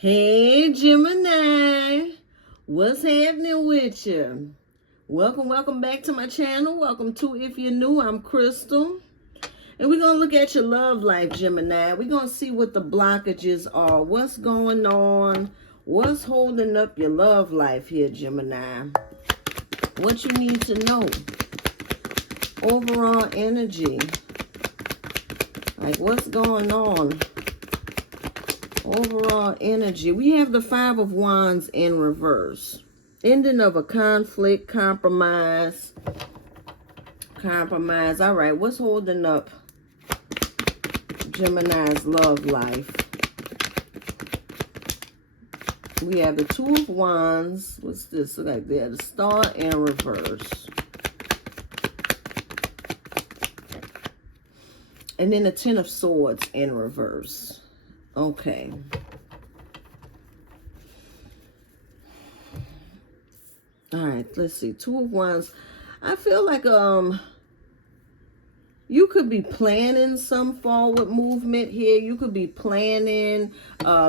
Hey Gemini, what's happening with you? Welcome back to my channel. Welcome to If You're New, I'm Crystal. And we're going to look at your love life, Gemini. We're going to see what the blockages are. What's going on? What's holding up your love life here, Gemini? What you need to know. Overall energy. Like what's going on? Overall energy. We have the Five of Wands in reverse. Ending of a conflict, compromise. All right, what's holding up Gemini's love life? We have the Two of Wands. What's this? Look like that. The Star in reverse. And then the Ten of Swords in reverse. Okay. All right, let's see. Two of Wands. I feel like you could be planning some forward movement here. You could be planning,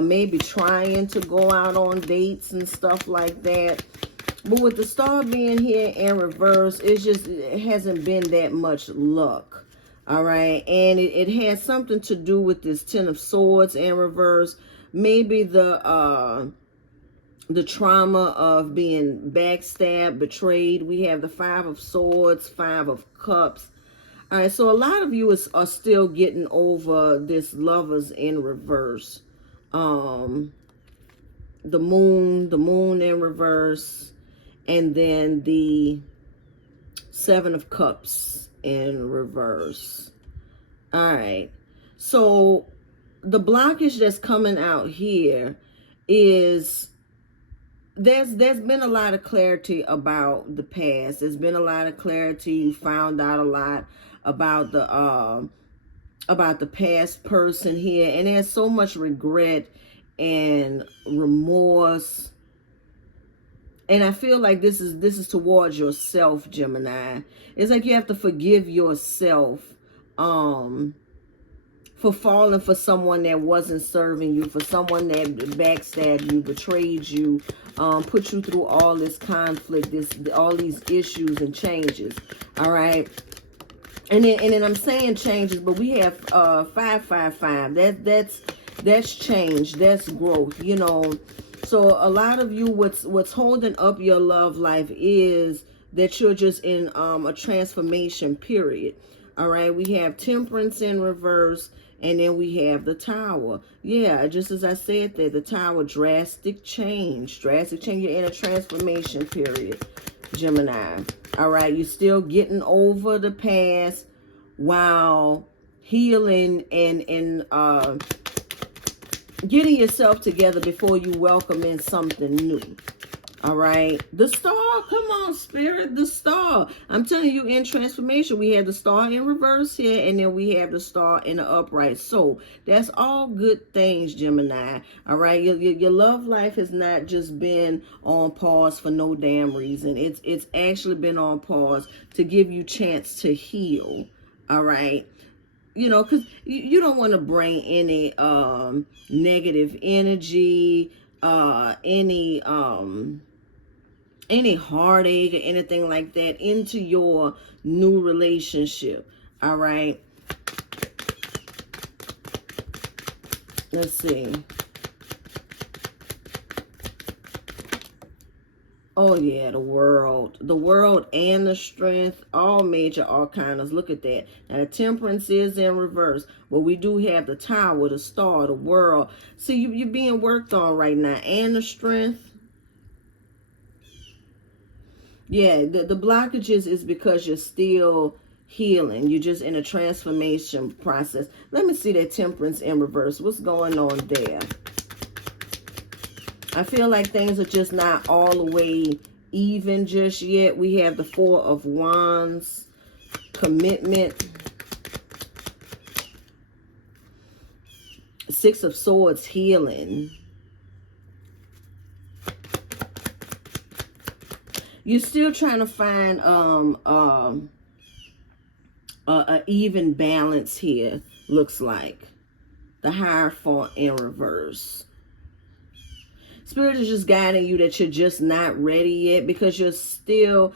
maybe trying to go out on dates and stuff like that. But with the Star being here in reverse, it hasn't been that much luck. All right, and it has something to do with this Ten of Swords in reverse. Maybe the trauma of being backstabbed, betrayed. We have the Five of Swords, Five of Cups. All right, so a lot of you are still getting over this Lovers in reverse. The moon in reverse, and then the Seven of Cups in reverse. All right, so the blockage that's coming out here is there's been a lot of clarity about the past. There's been a lot of clarity. You found out a lot about the past person here, and there's so much regret and remorse. And I feel like this is towards yourself, Gemini. It's like you have to forgive yourself for falling for someone that wasn't serving you, for someone that backstabbed you, betrayed you, put you through all this conflict, all these issues and changes. All right. And then I'm saying changes, but we have 555. That's change. That's growth. You know. So a lot of you, what's holding up your love life is that you're just in a transformation period. All right, we have Temperance in reverse, and then we have the Tower. Yeah, just as I said there, the Tower, drastic change. You're in a transformation period, Gemini. All right, you're still getting over the past while healing and getting yourself together before you welcome in something new. All right, the Star, come on, Spirit, the Star. I'm telling you, in transformation, we have the Star in reverse here, and then we have the Star in the upright. So that's all good things, Gemini. All right, your love life has not just been on pause for no damn reason. It's actually been on pause to give you chance to heal. All right. You know, because you don't want to bring any negative energy, any heartache or anything like that into your new relationship. All right. Let's see. Oh yeah, the world and the Strength, all major arcanas. Look at that. Now the Temperance is in reverse, but we do have the Tower, the Star, the World. See, you're being worked on right now, and the Strength. Yeah, the blockages is because you're still healing. You're just in a transformation process. Let me see that Temperance in reverse. What's going on there? I feel like things are just not all the way even just yet. We have the Four of Wands, commitment. Six of Swords, healing. You're still trying to find an even balance here, looks like. The Hierophant in reverse. Spirit is just guiding you that you're just not ready yet, because you're still,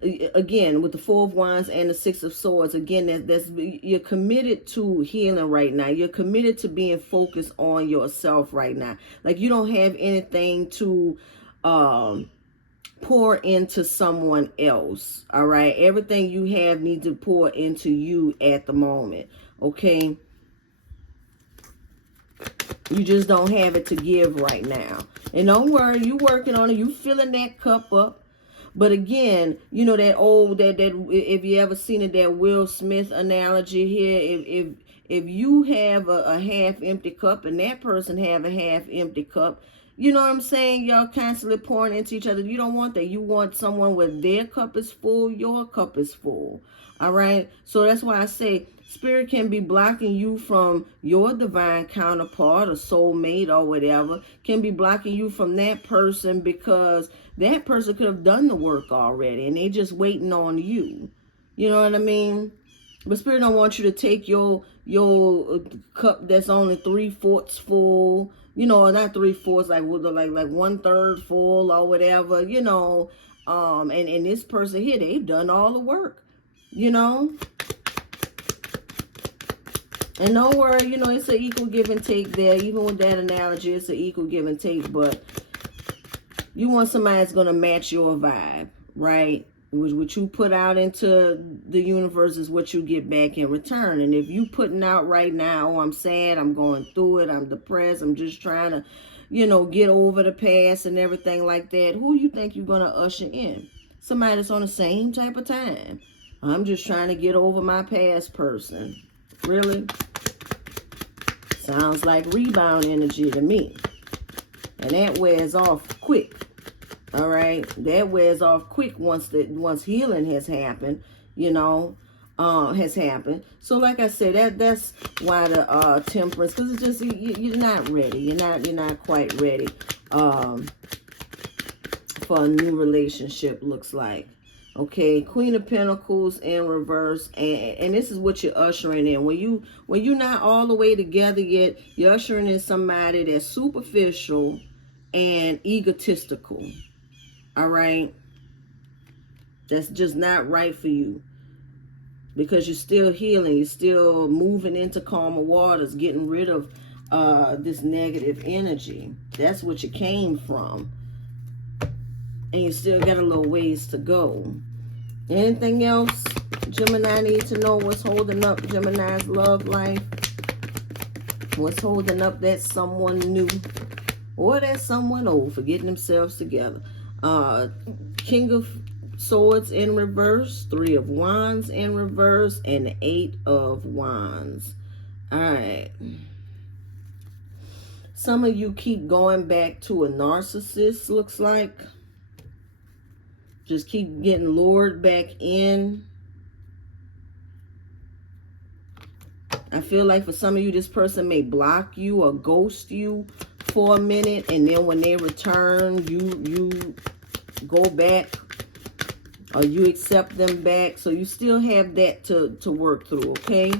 again, with the Four of Wands and the Six of Swords, again, that's you're committed to healing right now. You're committed to being focused on yourself right now. Like, you don't have anything to pour into someone else. All right, everything you have needs to pour into you at the moment. Okay, you just don't have it to give right now. And don't worry, you working on it. You filling that cup up. But again, you know that old, that if you ever seen it, that Will Smith analogy here, if you have a half empty cup and that person have a half empty cup, you know what I'm saying? Y'all constantly pouring into each other. You don't want that. You want someone where their cup is full, your cup is full. All right? So that's why I say Spirit can be blocking you from your divine counterpart or soulmate or whatever. Can be blocking you from that person because that person could have done the work already and they just waiting on you. You know what I mean? But Spirit don't want you to take your cup that's only 3/4 full, you know, not 3/4, like 1/3 full or whatever, you know. And this person here, they've done all the work, you know. And don't worry, you know, it's an equal give and take there. Even with that analogy, it's an equal give and take. But you want somebody that's going to match your vibe, right? What you put out into the universe is what you get back in return. And if you putting out right now, oh, I'm sad, I'm going through it, I'm depressed, I'm just trying to, you know, get over the past and everything like that, who you think you're going to usher in? Somebody that's on the same type of time. I'm just trying to get over my past person. Really? Sounds like rebound energy to me. And that wears off quick. All right, that wears off quick once healing has happened, you know, has happened. So like I said, that's why the Temperance, because it's just you're not ready. You're not quite ready for a new relationship, looks like. Okay, Queen of Pentacles in reverse, and this is what you're ushering in. When you're not all the way together yet, you're ushering in somebody that's superficial and egotistical. All right, that's just not right for you, because you're still healing, you're still moving into calmer waters, getting rid of this negative energy. That's what you came from, and you still got a little ways to go. Anything else Gemini needs to know? What's holding up Gemini's love life? What's holding up that someone new or that someone old for getting themselves together? King of Swords in reverse, Three of Wands in reverse, and the Eight of Wands. All right. Some of you keep going back to a narcissist, looks like. Just keep getting lured back in. I feel like for some of you, this person may block you or ghost you for a minute, and then when they return, you go back or you accept them back. So you still have that to work through, okay?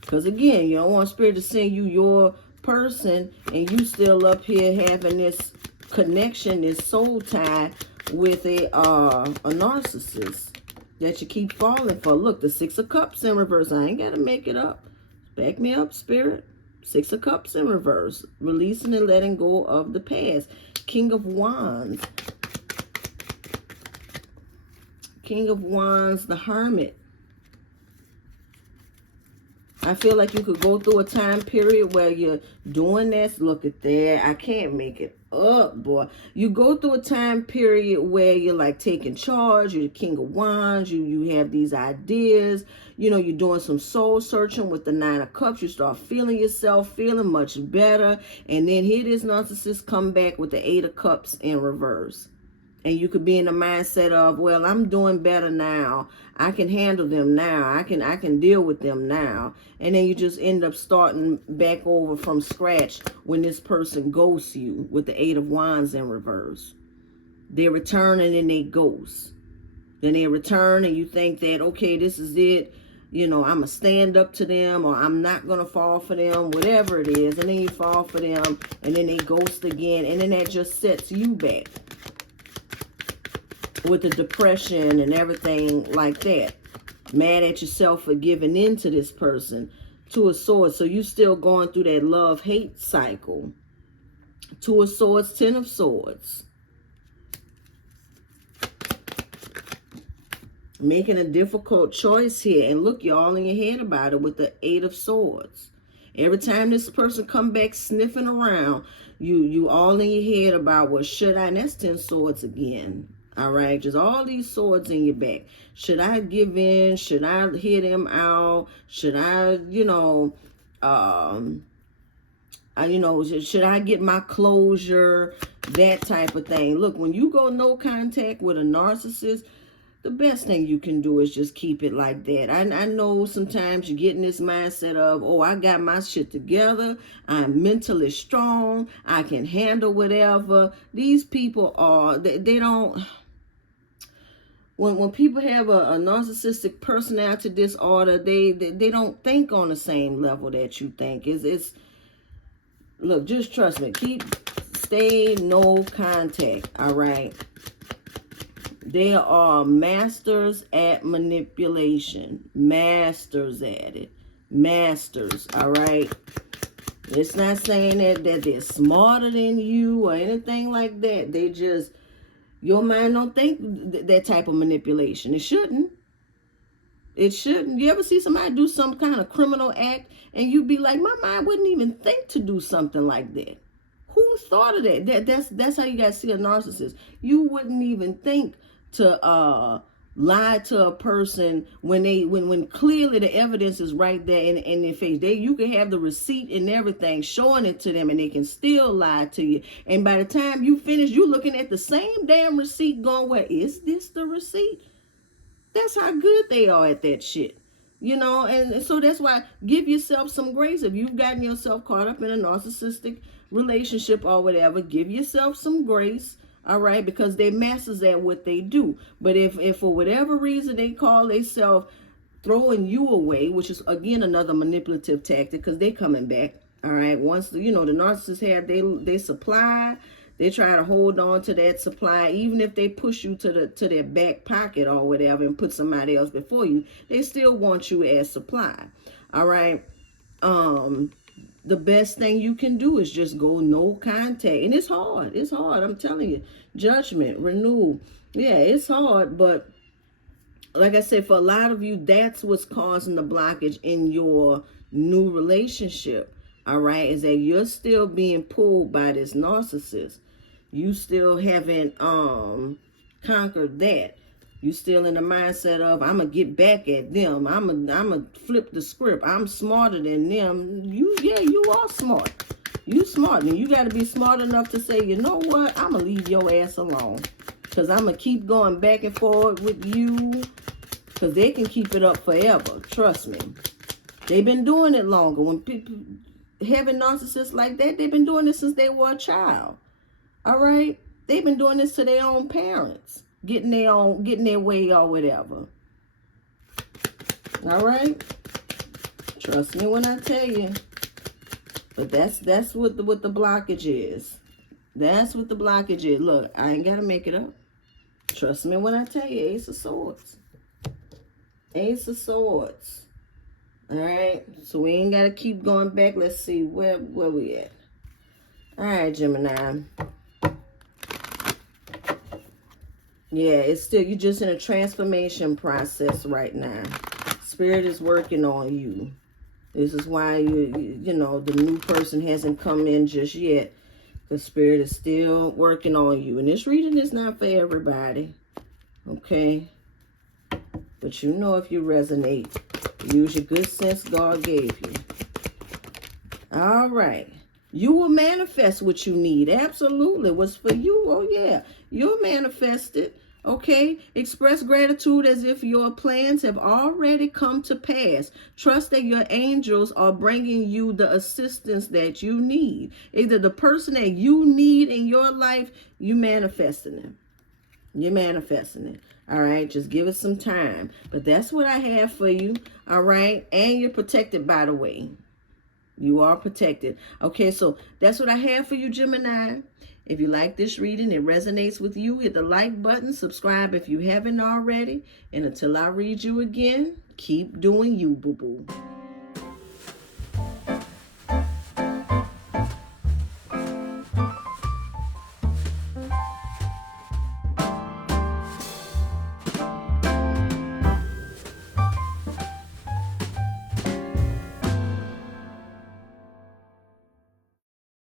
Because again, you don't want Spirit to send you your person and you still up here having this connection, this soul tie with a narcissist that you keep falling for. Look, the Six of Cups in reverse. I ain't got to make it up. Back me up, Spirit. Six of Cups in reverse. Releasing and letting go of the past. King of Wands. King of Wands, the Hermit. I feel like you could go through a time period where you're doing this. Look at that. I can't make it up, boy. You go through a time period where you're like taking charge. You're the King of Wands. You have these ideas. You know, you're doing some soul searching with the Nine of Cups. You start feeling yourself, feeling much better. And then here this narcissist come back with the Eight of Cups in reverse. And you could be in the mindset of, well, I'm doing better now. I can handle them now. I can deal with them now. And then you just end up starting back over from scratch when this person ghosts you with the Eight of Wands in reverse. They return and then they ghost. Then they return and you think that, okay, this is it. you know, I'm going to stand up to them, or I'm not going to fall for them, whatever it is. And then you fall for them, and then they ghost again. And then that just sets you back with the depression and everything like that. Mad at yourself for giving in to this person. Two of Swords. So you still going through that love-hate cycle. Two of Swords, Ten of Swords. Making a difficult choice here. And look, you're all in your head about it with the Eight of Swords. Every time this person come back sniffing around, you all in your head about, well, should I? And that's 10 swords again. All right, just all these swords in your back. Should I give in? Should I hear them out? Should I, you know, should I get my closure? That type of thing. Look, when you go no contact with a narcissist, the best thing you can do is just keep it like that. I know sometimes you get in this mindset of, oh, I got my shit together. I'm mentally strong. I can handle whatever. These people are, they don't... When people have a narcissistic personality disorder, they don't think on the same level that you think. Look, just trust me. Stay no contact, all right? They are masters at manipulation. Masters at it. Masters, all right? It's not saying that they're smarter than you or anything like that. They just... Your mind don't think that type of manipulation. It shouldn't. It shouldn't. You ever see somebody do some kind of criminal act and you be like, my mind wouldn't even think to do something like that. Who thought of that? That's how you guys see a narcissist. You wouldn't even think to lie to a person when clearly the evidence is right there in their face. You can have the receipt and everything showing it to them, and they can still lie to you. And by the time you finish, you looking at the same damn receipt going, well, is this the receipt? That's how good they are at that shit. You know, and so that's why give yourself some grace. If you've gotten yourself caught up in a narcissistic relationship or whatever, give yourself some grace. All right, because they're masters at what they do. But if for whatever reason they call themselves throwing you away, which is again another manipulative tactic, because they're coming back. All right, once the narcissists have they supply, they try to hold on to that supply, even if they push you to their back pocket or whatever and put somebody else before you. They still want you as supply. All right. The best thing you can do is just go no contact. And it's hard. It's hard. I'm telling you. Judgment, renewal. Yeah, it's hard. But like I said, for a lot of you, that's what's causing the blockage in your new relationship. All right. Is that you're still being pulled by this narcissist. You still haven't conquered that. You still in the mindset of, I'm going to get back at them. I'm going to flip the script. I'm smarter than them. You are smart. You smart. And you got to be smart enough to say, you know what? I'm going to leave your ass alone. Because I'm going to keep going back and forth with you. Because they can keep it up forever. Trust me. They've been doing it longer. When people having narcissists like that, they've been doing this since they were a child. All right? They've been doing this to their own parents. Getting their way or whatever. All right? Trust me when I tell you. But that's what the blockage is. That's what the blockage is. Look, I ain't got to make it up. Trust me when I tell you. Ace of Swords. Ace of Swords. All right? So we ain't got to keep going back. Let's see where we at. All right, Gemini. Yeah, it's still, you're just in a transformation process right now. Spirit is working on you. This is why the new person hasn't come in just yet. The Spirit is still working on you. And this reading is not for everybody. Okay? But if you resonate, use your good sense God gave you. All right. You will manifest what you need. Absolutely. What's for you? Oh, yeah. You'll manifest it. Okay? Express gratitude as if your plans have already come to pass. Trust that your angels are bringing you the assistance that you need. Either the person that you need in your life, you manifesting them. You're manifesting it. All right, just give it some time. But that's what I have for you. All right, and you're protected, by the way. You are protected. Okay, so that's what I have for you, Gemini. If you like this reading, it resonates with you, hit the like button, subscribe if you haven't already. And until I read you again, keep doing you, boo-boo.